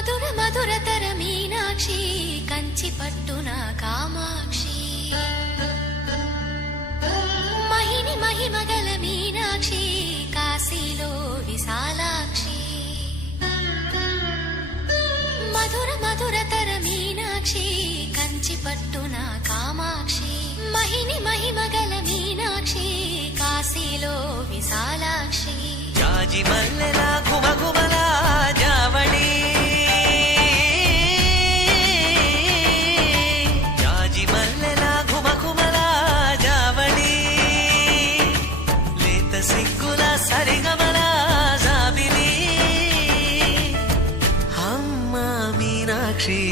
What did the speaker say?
మధుర మధురతర మీనాక్షి కంచి పట్టున కామాక్షి మహిని మహిమగల మీనాక్షి కాశీలో విశాలాక్షి మధుర మధురతర మీనాక్షి కంచి పట్టున కామాక్షి మహిని మహిమగల మీనాక్షి కాశీలో విశాలాక్షి జాజి మల్లెల ఘుమఘుమల జావళి జాజి మల్లెల ఘుమఘుమల జావళి లేత సిగ్గుల సరిగమల జాబిలి అమ్మ మీనాక్షి